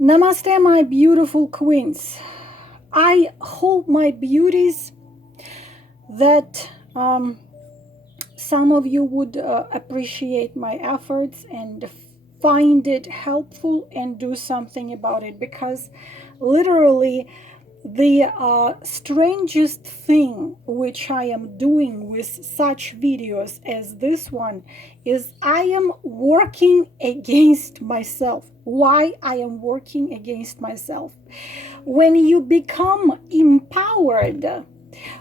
Namaste, my beautiful queens. I hope, my beauties, that some of you would appreciate my efforts and find it helpful and do something about it, because literally the strangest thing which I am doing with such videos as this one is I am working against myself. Why I am working against myself? When you become empowered,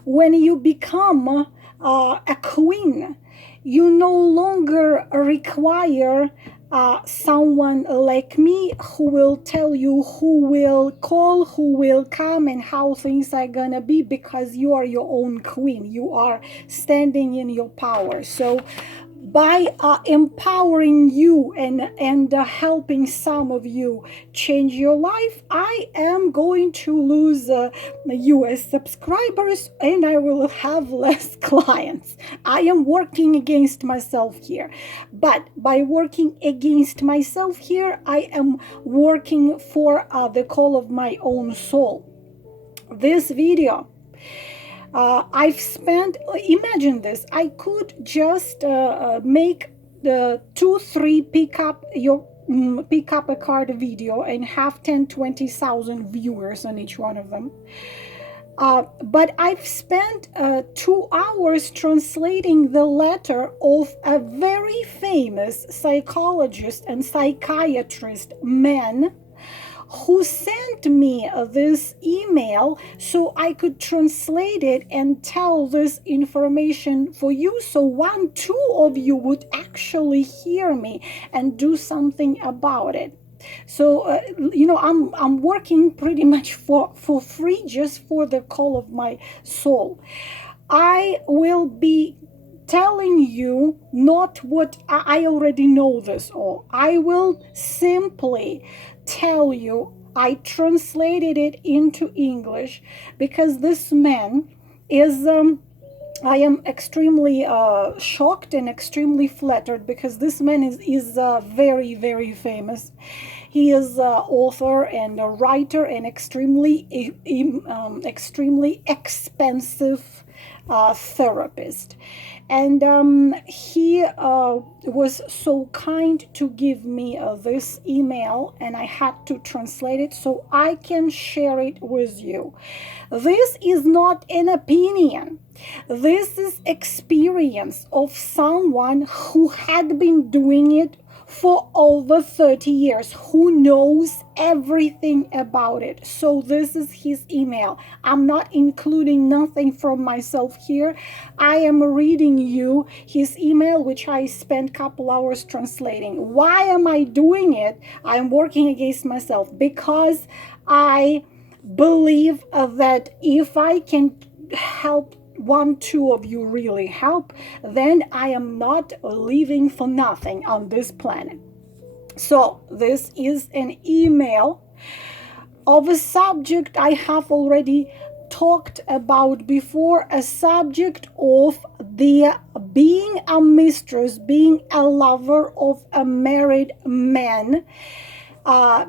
when you become a queen, you no longer require someone like me who will tell you who will call, who will come, and how things are gonna be, because you are your own queen. You are standing in your power. So by empowering you and helping some of you change your life, I am going to lose you as subscribers, and I will have less clients. I am working against myself here, but by working against myself here, I am working for the call of my own soul. This video, I've spent, imagine this, I could just make the 2-3 pick up a card video and have 10-20,000 viewers on each one of them. But I've spent 2 hours translating the letter of a very famous psychologist and psychiatrist man who sent me this email so I could translate it and tell this information for you, so 1-2 of you would actually hear me and do something about it. So I'm working pretty much for free, just for the call of my soul. I will be telling you not what I already know this all. I will simply tell you I translated it into English because this man is I am extremely shocked and extremely flattered, because this man is very, very famous. He is an author and a writer and extremely expensive therapist. And he was so kind to give me this email, and I had to translate it so I can share it with you. This is not an opinion. This is experience of someone who had been doing it for over 30 years, who knows everything about it. So this is his email. I'm not including nothing from myself here. I am reading you his email, which I spent a couple hours translating. Why am I doing it? I'm working against myself because I believe that if I can help 1-2 of you really help, then I am not living for nothing on this planet. So this is an email of a subject I have already talked about before, a subject of the being a mistress, being a lover of a married man,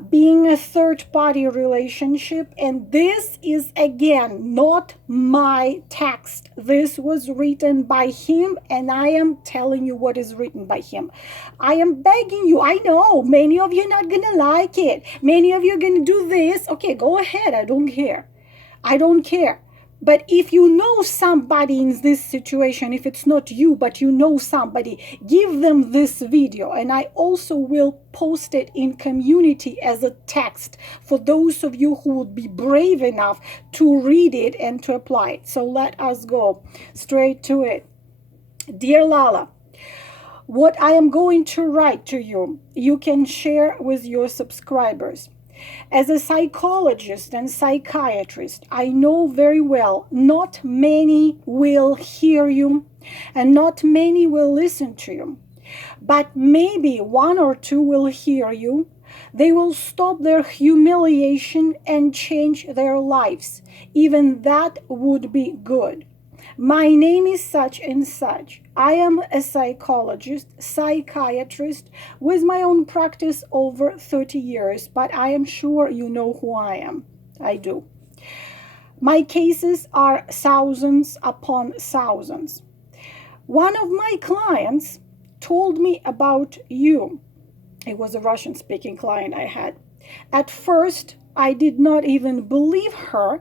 being a third-party relationship. And this is, again, not my text. This was written by him, and I am telling you what is written by him. I am begging you. I know many of you are not gonna like it. Many of you are gonna do this. Okay, go ahead. I don't care. I don't care. But if you know somebody in this situation, if it's not you, but you know somebody, give them this video. And I also will post it in community as a text for those of you who would be brave enough to read it and to apply it. So let us go straight to it. Dear Lala, what I am going to write to you, you can share with your subscribers. As a psychologist and psychiatrist, I know very well not many will hear you and not many will listen to you. But maybe 1 or 2 will hear you. They will stop their humiliation and change their lives. Even that would be good. My name is such and such. I am a psychologist, psychiatrist with my own practice over 30 years, but I am sure you know who I am. I do. My cases are thousands upon thousands. One of my clients told me about you. It was a Russian-speaking client I had. At first, I did not even believe her,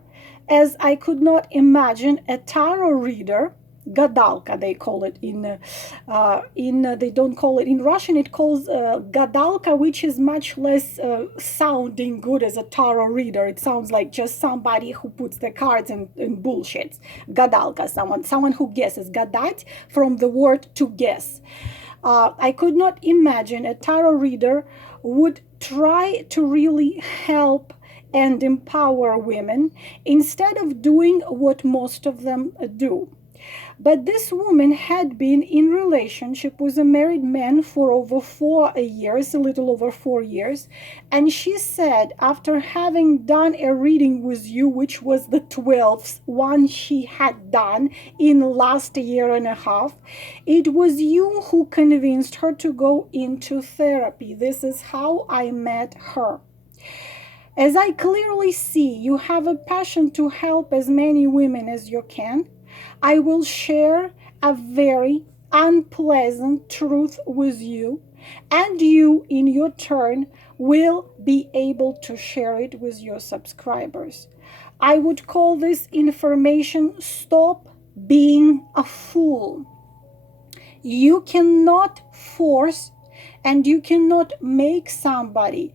as I could not imagine a tarot reader, gadalka they call it they don't call it in Russian, it calls gadalka, which is much less sounding good as a tarot reader. It sounds like just somebody who puts the cards in bullshits. Gadalka, someone who guesses. Gadat, from the word to guess. I could not imagine a tarot reader would try to really help and empower women instead of doing what most of them do. But this woman had been in relationship with a married man for over 4 years, a little over 4 years. And she said, after having done a reading with you, which was the 12th one she had done in the last year and a half, it was you who convinced her to go into therapy. This is how I met her. As I clearly see, you have a passion to help as many women as you can. I will share a very unpleasant truth with you, and you, in your turn, will be able to share it with your subscribers. I would call this information "Stop Being a Fool." You cannot force and you cannot make somebody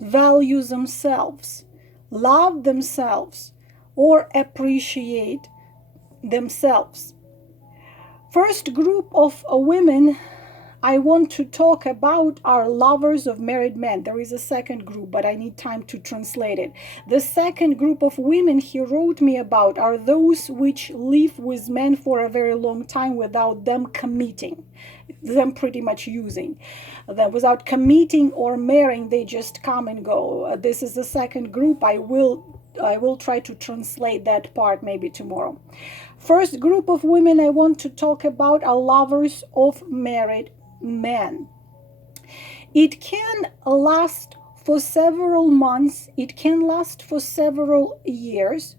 value themselves, love themselves, or appreciate themselves. First group of women I want to talk about are lovers of married men. There is a second group, but I need time to translate it. The second group of women he wrote me about are those which live with men for a very long time without them committing, them pretty much using them. Without committing or marrying, they just come and go. This is the second group. I will try to translate that part maybe tomorrow. First group of women I want to talk about are lovers of married men. It can last for several months, it can last for several years,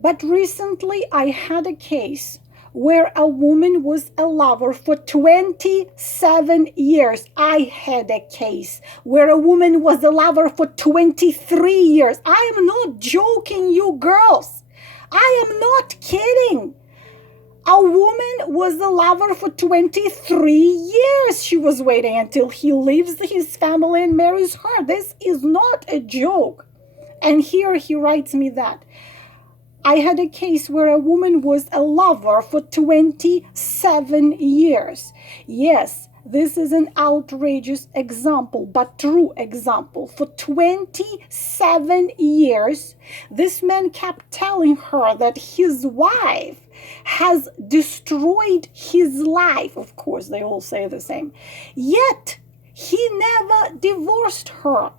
but recently I had a case where a woman was a lover for 27 years. I had a case where a woman was a lover for 23 years. I am not joking, you girls. I am not kidding. A woman was a lover for 23 years. She was waiting until he leaves his family and marries her. This is not a joke. And here he writes me that. I had a case where a woman was a lover for 27 years. Yes, this is an outrageous example, but true example. For 27 years, this man kept telling her that his wife has destroyed his life. Of course, they all say the same. Yet, he never divorced her.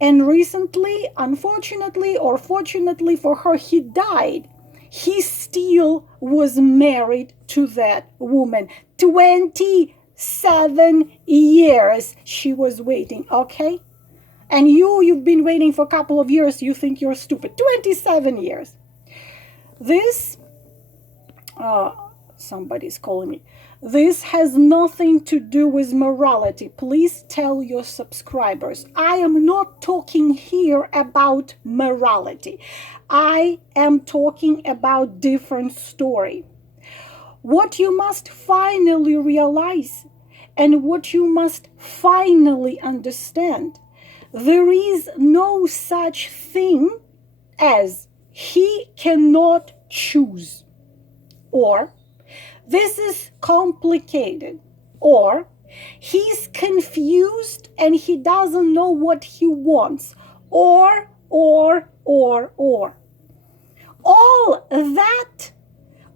And recently, unfortunately or fortunately for her, he died. He still was married to that woman. 27 years she was waiting, okay? And you've been waiting for a couple of years, you think you're stupid. 27 years. This, somebody's calling me. This has nothing to do with morality. Please tell your subscribers. I am not talking here about morality. I am talking about different story. What you must finally realize and what you must finally understand, there is no such thing as he cannot choose, or this is complicated, or he's confused and he doesn't know what he wants, or.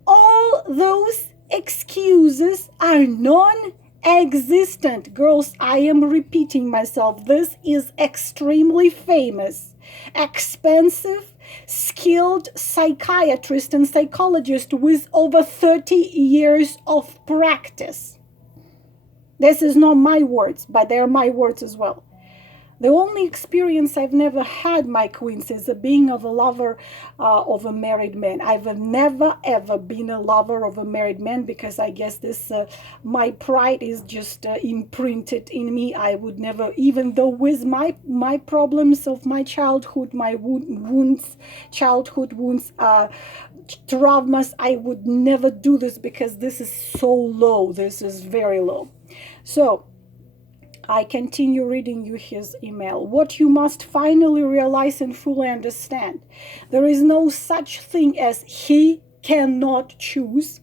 All those excuses are existent. Girls, I am repeating myself. This is extremely famous, expensive, skilled psychiatrist and psychologist with over 30 years of practice. This is not my words, but they're my words as well. The only experience I've never had, my queens, is being of a lover of a married man. I've never ever been a lover of a married man because I guess this my pride is just imprinted in me. I would never, even though with my problems of my childhood, my childhood wounds, traumas, I would never do this because this is so low. This is very low. So I continue reading you his email. What you must finally realize and fully understand. There is no such thing as he cannot choose.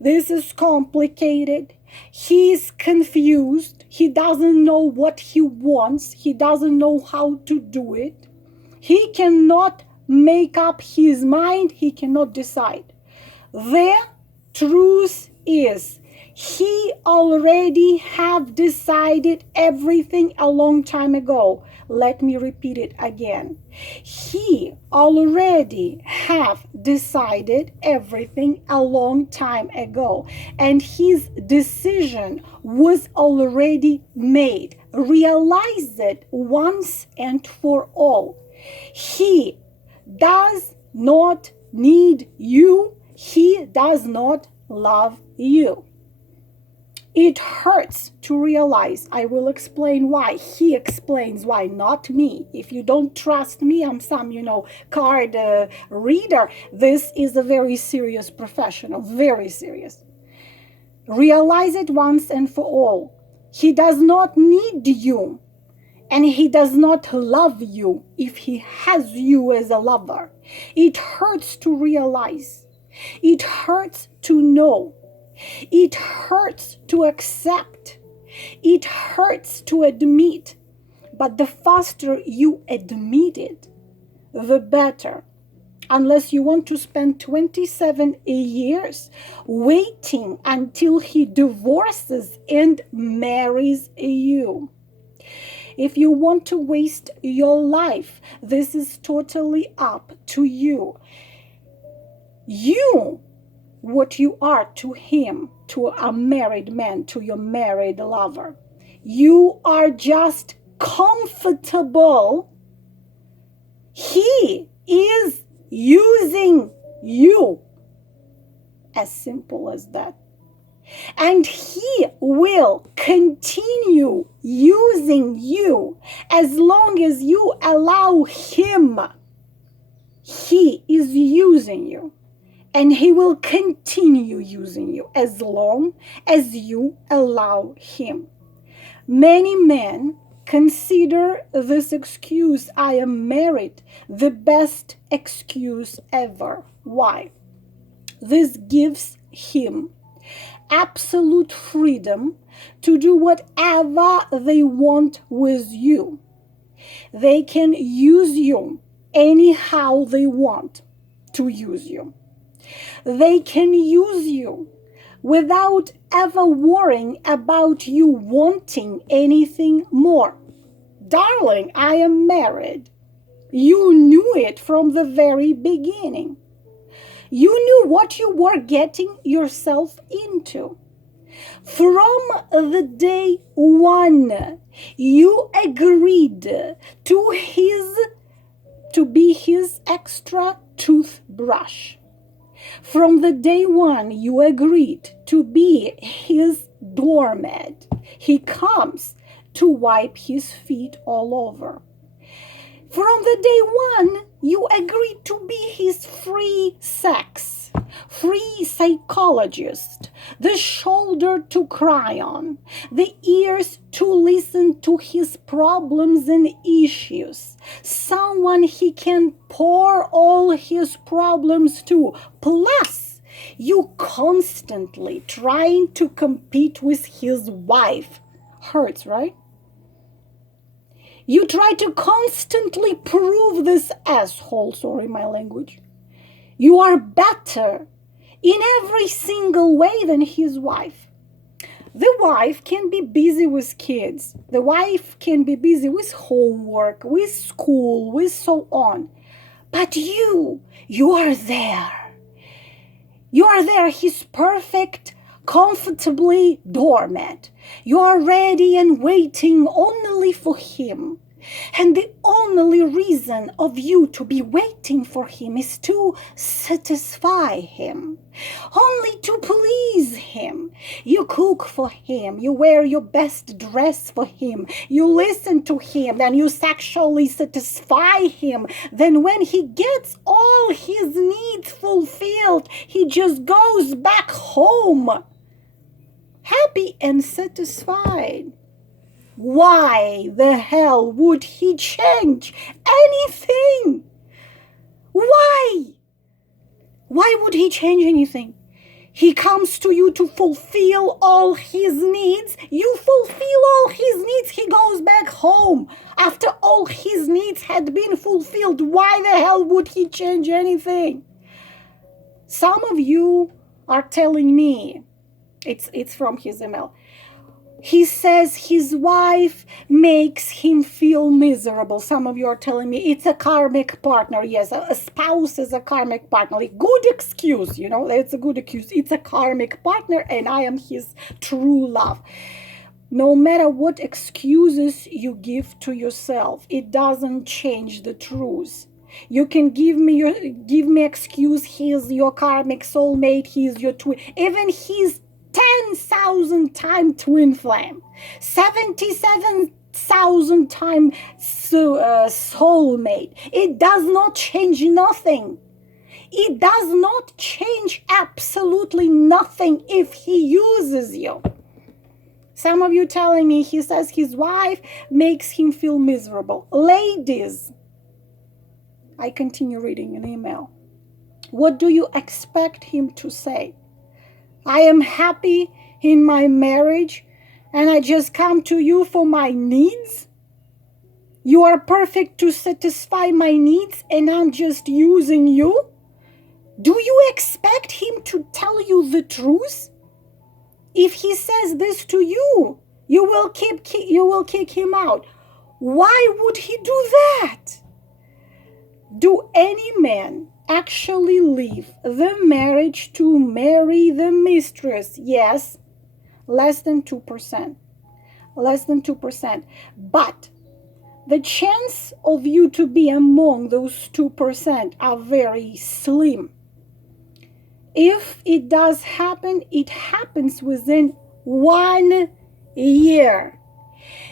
This is complicated. He is confused. He doesn't know what he wants. He doesn't know how to do it. He cannot make up his mind. He cannot decide. The truth is, he already have decided everything a long time ago. Let me repeat it again. He already have decided everything a long time ago. And his decision was already made. Realize it once and for all. He does not need you. He does not love you. It hurts to realize. I will explain why. He explains why, not me. If you don't trust me, I'm some, card reader. This is a very serious professional, very serious. Realize it once and for all. He does not need you, and he does not love you if he has you as a lover. It hurts to realize. It hurts to know. It hurts to accept. It hurts to admit. But the faster you admit it, the better. Unless you want to spend 27 years waiting until he divorces and marries you. If you want to waste your life, this is totally up to you. What you are to him, to a married man, to your married lover. You are just comfortable. He is using you. As simple as that. And he will continue using you as long as you allow him. He is using you. And he will continue using you as long as you allow him. Many men consider this excuse, I am married, the best excuse ever. Why? This gives him absolute freedom to do whatever they want with you. They can use you anyhow they want to use you. They can use you without ever worrying about you wanting anything more. Darling, I am married. You knew it from the very beginning. You knew what you were getting yourself into. From the day one, you agreed to be his extra toothbrush. From the day one, you agreed to be his doormat. He comes to wipe his feet all over. From the day one, you agreed to be his free sex, free psychologist, the shoulder to cry on, the ears to listen to his problems and issues, someone he can pour all his problems to. Plus, you constantly trying to compete with his wife. Hurts, right? You try to constantly prove this asshole, sorry my language, you are better in every single way than his wife. The wife can be busy with kids. The wife can be busy with homework, with school, with so on. But you are there. You are there. He's perfect, comfortably doormat. You are ready and waiting only for him. And the only reason of you to be waiting for him is to satisfy him, only to please him. You cook for him, you wear your best dress for him, you listen to him, then you sexually satisfy him. Then when he gets all his needs fulfilled, he just goes back home, happy and satisfied. Why the hell would he change anything? Why? Why would he change anything? He comes to you to fulfill all his needs. You fulfill all his needs. He goes back home after all his needs had been fulfilled. Why the hell would he change anything? Some of you are telling me, it's from his email. He says his wife makes him feel miserable. Some of you are telling me it's a karmic partner. Yes, a spouse is a karmic partner. Like, good excuse, it's a good excuse. It's a karmic partner and I am his true love. No matter what excuses you give to yourself, it doesn't change the truth. You can give me excuse, he's your karmic soulmate, he's your twin. Even he's 10,000 time twin flame, 77,000 time soulmate. It does not change nothing. It does not change absolutely nothing if he uses you. Some of you telling me he says his wife makes him feel miserable. Ladies, I continue reading an email. What do you expect him to say? I am happy in my marriage and I just come to you for my needs. You are perfect to satisfy my needs and I'm just using you. Do you expect him to tell you the truth? If he says this to you, you will kick him out. Why would he do that? Do any man actually leave the marriage to marry the mistress? Yes, less than 2%. Less than 2%. But the chance of you to be among those 2% are very slim. If it does happen, it happens within 1 year.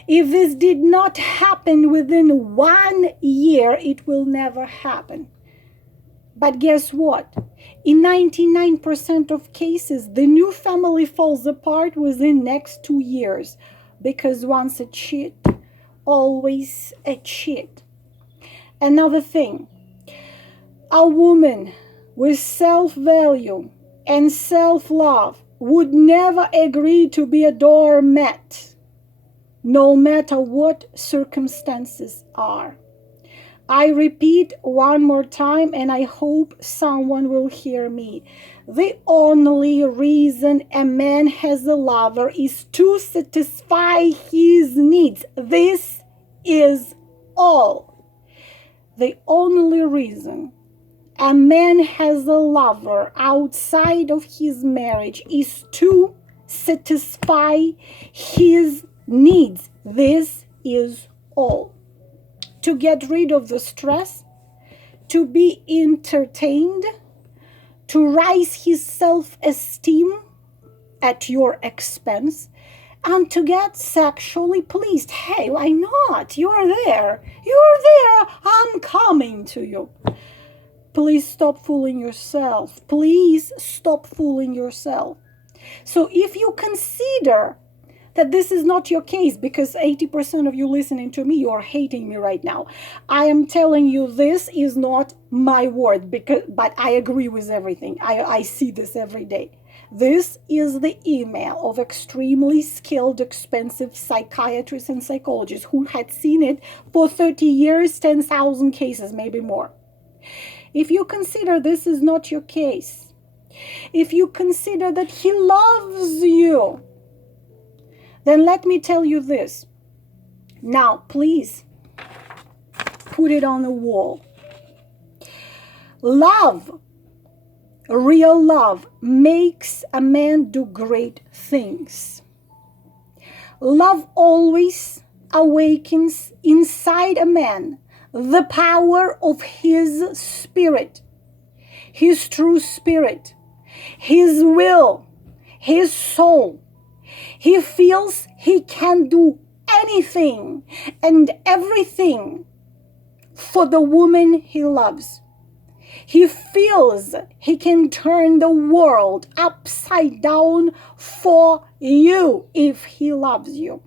If this did not happen within 1 year, it will never happen. But guess what? In 99% of cases, the new family falls apart within next 2 years. Because once a cheat, always a cheat. Another thing, a woman with self-value and self-love would never agree to be a doormat, no matter what circumstances are. I repeat one more time, and I hope someone will hear me. The only reason a man has a lover is to satisfy his needs. This is all. The only reason a man has a lover outside of his marriage is to satisfy his needs. This is all. To get rid of the stress, to be entertained, to rise his self-esteem at your expense, and to get sexually pleased. Hey, why not? You're there. You're there. I'm coming to you. Please stop fooling yourself. Please stop fooling yourself. So if you consider that this is not your case, because 80% of you listening to me, you are hating me right now. I am telling you this is not my word, but I agree with everything. I see this every day. This is the email of extremely skilled, expensive psychiatrists and psychologists who had seen it for 30 years, 10,000 cases, maybe more. If you consider this is not your case, if you consider that he loves you, then let me tell you this. Now, please put it on the wall. Love, real love, makes a man do great things. Love always awakens inside a man the power of his spirit, his true spirit, his will, his soul. He feels he can do anything and everything for the woman he loves. He feels he can turn the world upside down for you if he loves you.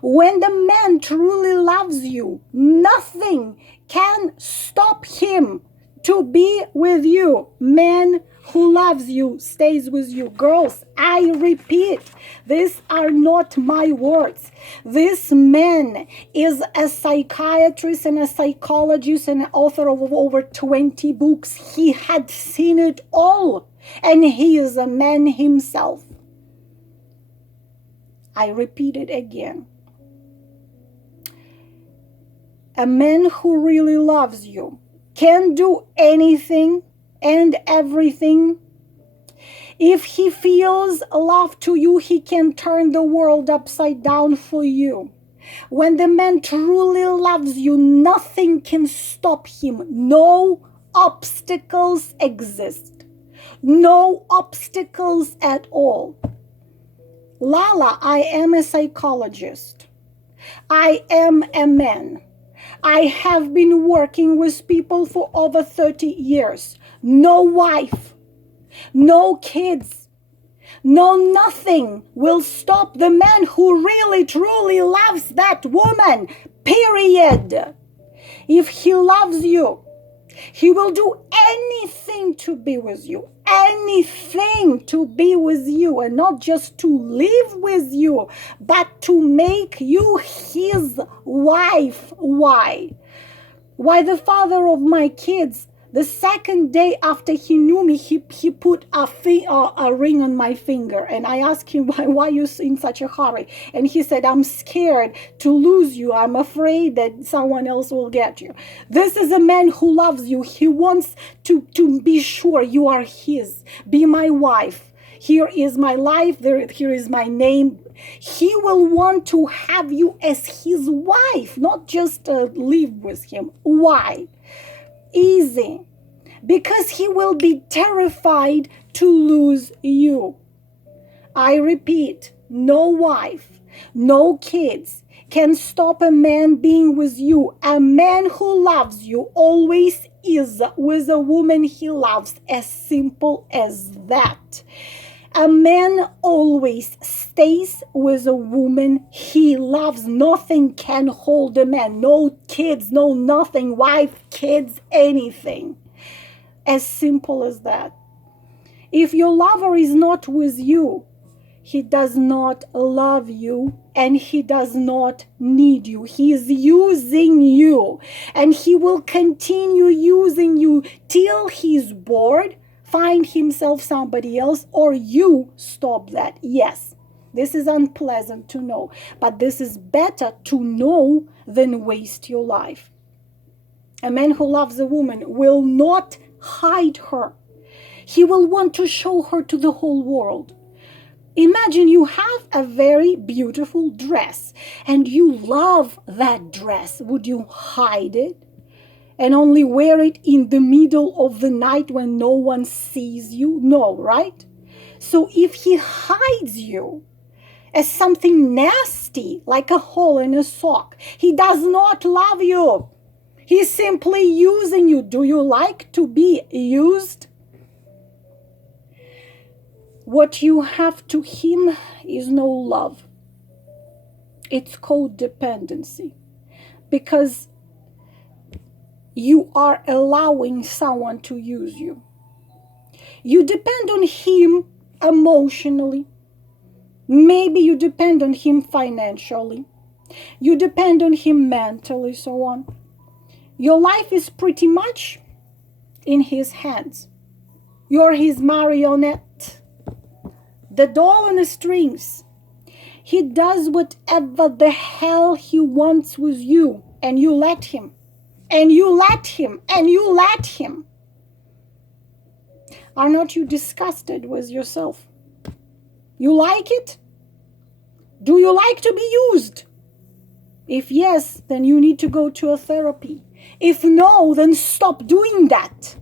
When the man truly loves you, nothing can stop him to be with you. Man who loves you stays with you. Girls, I repeat, these are not my words. This man is a psychiatrist and a psychologist and an author of over 20 books. He had seen it all, and he is a man himself. I repeat it again. A man who really loves you can do anything and everything. If he feels love to you, he can turn the world upside down for you. When the man truly loves you, nothing can stop him. No obstacles exist. No obstacles at all. Lala, I am a psychologist. I am a man. I have been working with people for over 30 years. No wife, no kids, no nothing will stop the man who really truly loves that woman, period. If he loves you, he will do anything to be with you, anything to be with you, and not just to live with you, but to make you his wife. Why? Why the father of my kids, the second day after he knew me, he put a ring on my finger. And I asked him, why you in such a hurry? And he said, I'm scared to lose you. I'm afraid that someone else will get you. This is a man who loves you. He wants to be sure you are his. Be my wife. Here is my life. Here is my name. He will want to have you as his wife, not just live with him. Why? Easy. Because he will be terrified to lose you. I repeat, no wife, no kids can stop a man being with you. A man who loves you always is with a woman he loves. As simple as that. A man always stays with a woman he loves. Nothing can hold a man. No kids, no nothing. Wife, kids, anything. As simple as that. If your lover is not with you, he does not love you and he does not need you. He is using you, and he will continue using you till he's bored, find himself somebody else, or you stop that. Yes, this is unpleasant to know, but this is better to know than waste your life. A man who loves a woman will not hide her. He will want to show her to the whole world. Imagine you have a very beautiful dress and you love that dress. Would you hide it and only wear it in the middle of the night when no one sees you? No, right? So if he hides you as something nasty, like a hole in a sock, he does not love you. He's simply using you. Do you like to be used? What you have to him is no love. It's codependency. Because you are allowing someone to use you. You depend on him emotionally. Maybe you depend on him financially. You depend on him mentally, so on. Your life is pretty much in his hands. You're his marionette. The doll on the strings. He does whatever the hell he wants with you, and you let him, and you let him, and you let him. Are not you disgusted with yourself? You like it? Do you like to be used? If yes, then you need to go to a therapy. If no, then stop doing that.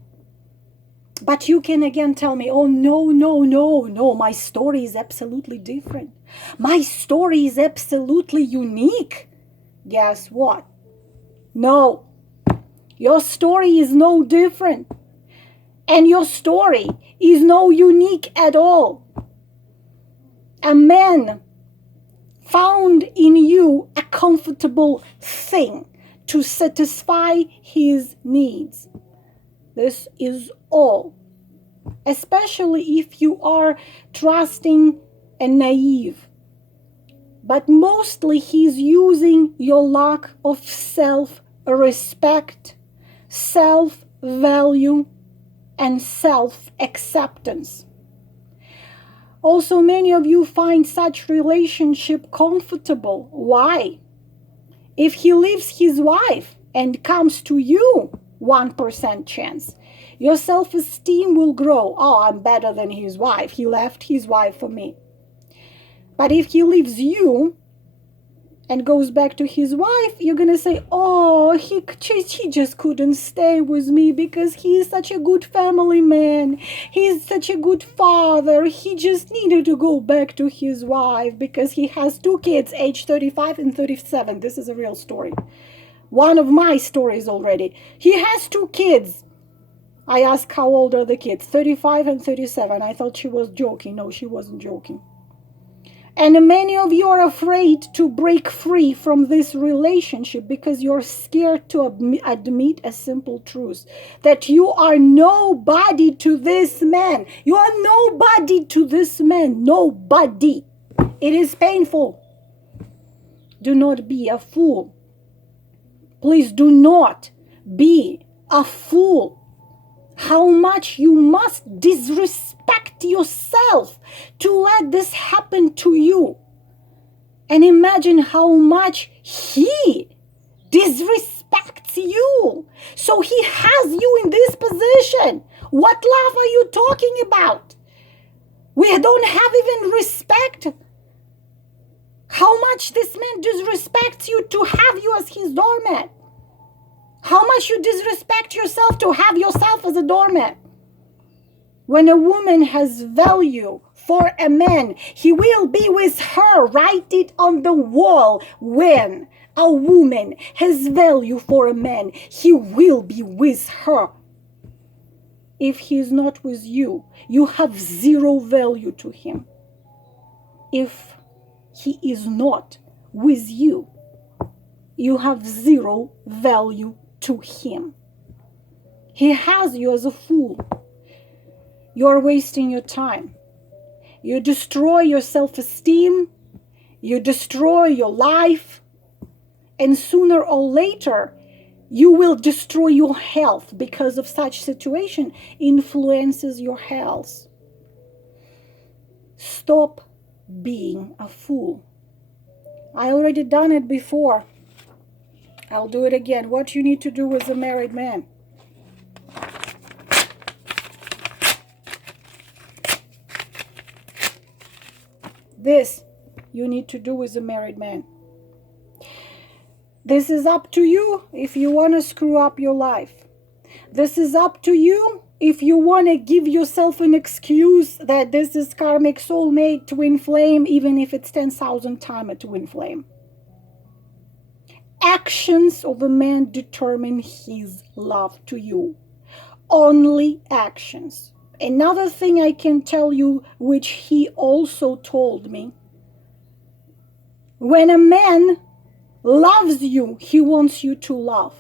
But you can again tell me, oh, no, my story is absolutely different. My story is absolutely unique. Guess what? No, your story is no different. And your story is no unique at all. A man found in you a comfortable thing to satisfy his needs. This is all. Especially if you are trusting and naive. But mostly he's using your lack of self-respect, self-value, and self-acceptance. Also, many of you find such relationship comfortable. Why? If he leaves his wife and comes to you, 1% chance, your self-esteem will grow. Oh, I'm better than his wife. He left his wife for me. But if he leaves you and goes back to his wife, you're going to say, oh, he just couldn't stay with me because he is such a good family man. He is such a good father. He just needed to go back to his wife because he has 2 kids, age 35 and 37. This is a real story. One of my stories already. He has 2 kids. I asked how old are the kids? 35 and 37. I thought she was joking. No, she wasn't joking. And many of you are afraid to break free from this relationship because you're scared to admit a simple truth. That you are nobody to this man. You are nobody to this man. Nobody. It is painful. Do not be a fool. Please do not be a fool. How much you must disrespect yourself to let this happen to you. And imagine how much he disrespects you. So he has you in this position. What love are you talking about? We don't have even respect. How much this man disrespects you to have you as his doormat. How much you disrespect yourself to have yourself as a doormat. When a woman has value for a man, he will be with her. Write it on the wall. When a woman has value for a man, he will be with her. If he is not with you, you have zero value to him. If he is not with you, you have zero value to him. He has you as a fool. You're wasting your time. You destroy your self-esteem. You destroy your life. And sooner or later, you will destroy your health because of such situation influences your health. Stop being a fool. I already done it before. I'll do it again. What you need to do as a married man. This you need to do as a married man. This is up to you if you want to screw up your life. This is up to you if you want to give yourself an excuse that this is karmic soulmate twin flame, even if it's 10,000 times a twin flame. Actions of a man determine his love to you. Only actions. Another thing I can tell you, which he also told me, when a man loves you, he wants you to love.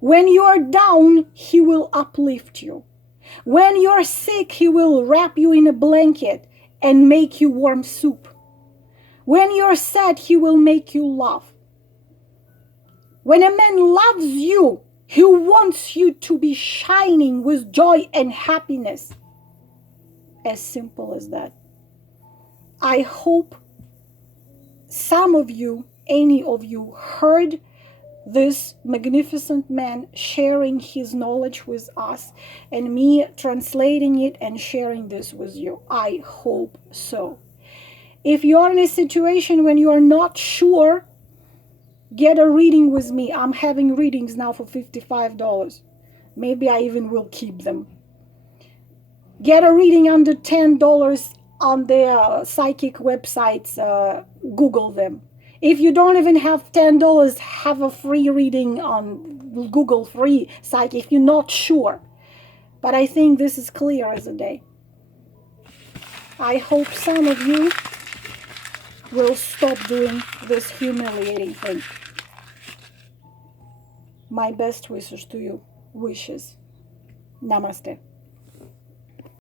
When you're down, he will uplift you. When you're sick, he will wrap you in a blanket and make you warm soup. When you're sad, he will make you laugh. When a man loves you, he wants you to be shining with joy and happiness. As simple as that. I hope some of you, any of you, heard this magnificent man sharing his knowledge with us and me translating it and sharing this with you. I hope so. If you are in a situation when you are not sure, get a reading with me. I'm having readings now for $55. Maybe I even will keep them. Get a reading under $10 on their psychic websites. Google them. If you don't even have $10, have a free reading on Google free psychic if you're not sure. But I think this is clear as a day. I hope some of you will stop doing this humiliating thing. My best wishes to you. Wishes. Namaste.